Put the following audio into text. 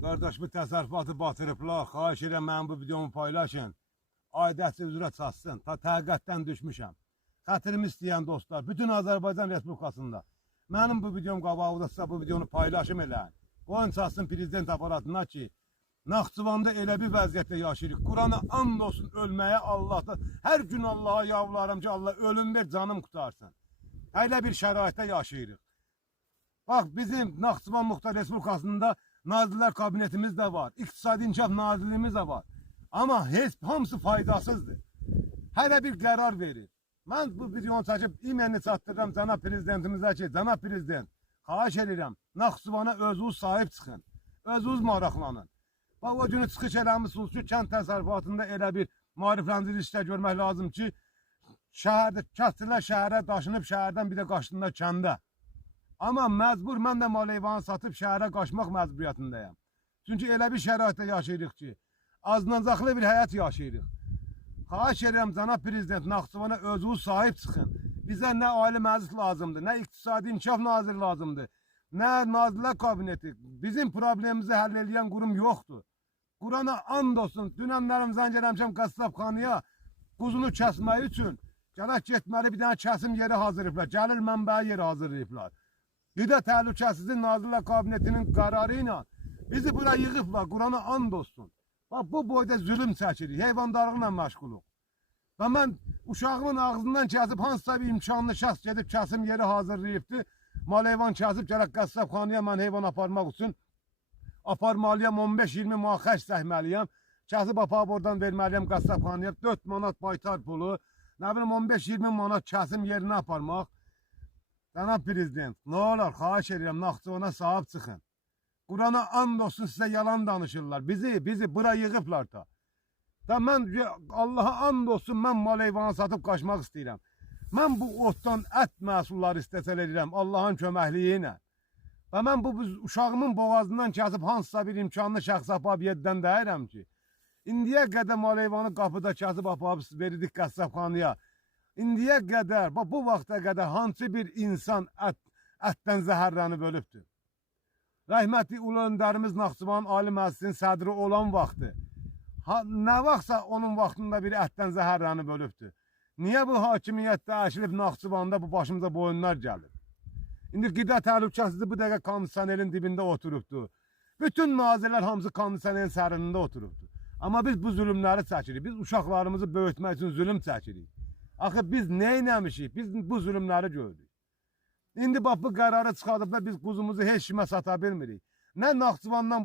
Qardaş, bu təsərrüfatı batırıblar. Xahiş edirəm mənim bu videomu paylaşın. Aidiyyəti üzrə çatsın. Ta təqətdən düşmüşəm. Xətrimi istəyən dostlar, bütün Azərbaycan Respublikasında mənim bu videom qabağıda sizə bu videonu paylaşım eləyin. Qoyun çatsın prezident aparatına ki, Naxçıvanda elə bir vəziyyətdə yaşayırıq. Qurana and olsun ölməyə Allahdan. Hər gün Allaha yavlarım ki, Allah ölüm ver, canım qutarsın. Elə bir şəraitdə yaşayırıq. Bax, bizim Naxçıvan Muxtar Respublikasında Nazirlər Kabinetimiz də var. İqtisadi İnkişaf Nazirliyimiz də var. Amma heç hamısı faydasızdır. Hələ bir qərar verir. Mən bu videonu çəkib imenini çatdırıram cənab prezidentimizə ki, cənab prezident, xahiş edirəm, Naxçıvana özünüz sahib çıxın. Özünüz maraqlanın. Bax, o günü çıxış eləmişsiniz ki, kənd təsərrüfatında elə bir maarifləndirici işlər görmək lazım ki, şəhərdə, kəsdirlər şəhərə daşınıb, şəhərdən bir də qaçdınlar kəndə. Amma məcbur, mən də mal heyvanı satıb şəhərə qaçmaq məcburiyyətindəyəm. Çünki elə bir şəraitdə yaşayırıq ki, aznacaqlı bir həyat yaşayırıq. Xahiş edirəm, cənab prezident, Naxçıvana özünüz sahib çıxın. Bizə nə Ali Məclis lazımdır, nə İqtisadi İnkişaf Naziri lazımdır, nə Nazirlər Kabineti. Bizim problemimizi həll edən qurum yoxdur. Qurana and olsun, dünənlərim zəng eləmişəm qəssabxanaya, quzunu kəsmək üçün gərək getməli bir dənə kəsim yeri hazırlayıblar, gəlir mənbəyi yeri hazırlayıblar. Qida Təhlükəsizlik Nazirlər Kabinetinin qərarı ilə bizi bura yığıblar, Qurana and olsun. Bax, bu boyda zülüm çəkirik, heyvandarlıqla məşğuluq. Və mən uşağımın ağzından kəsib, hansısa bir imkanlı şəxs gedib kəsim yeri hazırlayıbdır, mal heyvan kəsib gərək qəssabxanaya mən heyvan aparmaq üçün aparmalıyam, 15-20 manat xərc çəkməliyəm, kəsib aparıb oradan verməliyəm qəssabxanaya, 4 manat baytar pulu, nə bilim 15-20 manat kəsim yerinə aparmaq. Cənab prezident, nə olar, xahiş edirəm, Naxçıvana sahib çıxın. Qurana and olsun, sizə yalan danışırlar. Bizi bura yığıblar da. Da mən, Allaha and olsun, mən mal heyvanı satıb qaçmaq istəyirəm. Mən bu otdan ət məhsulları istəsəl edirəm, Allahın köməkliyi ilə. Və mən bu uşağımın boğazından kəsib hansısa bir imkanlı şəxs aparıb yeddən deyirəm ki, indiyə qədər mal heyvanı qapıda kəsib aparıb verirdik qəssabxanaya. İndiyə qədər, bu vaxta qədər hansı bir insan ətdən zəhərlənib ölübdür? Rəhmətli Ulu Öndərimiz Naxçıvan Ali Məclisinin sədri olan vaxtı, nə vaxtsa onun vaxtında bir ətdən zəhərlənib ölübdür? Niyə bu hakimiyyət dəyişilib Naxçıvanda bu başımıza boyunlar gəlir? İndi qida təhlükəsizliyi bu dəqiqə kondisionerin dibində oturubdur. Bütün nazirlər hamısı kondisionerin sərində oturubdur. Amma biz bu zülümləri çəkirik. Biz uşaqlarımızı böyütmək üçün zülüm çəkirik. Axı biz nə eləmişik? Biz bu zülümləri gördük. İndi bax bu qərarı çıxardıblar, biz quzumuzu heç kimə sata bilmirik. Nə Naxçıvandan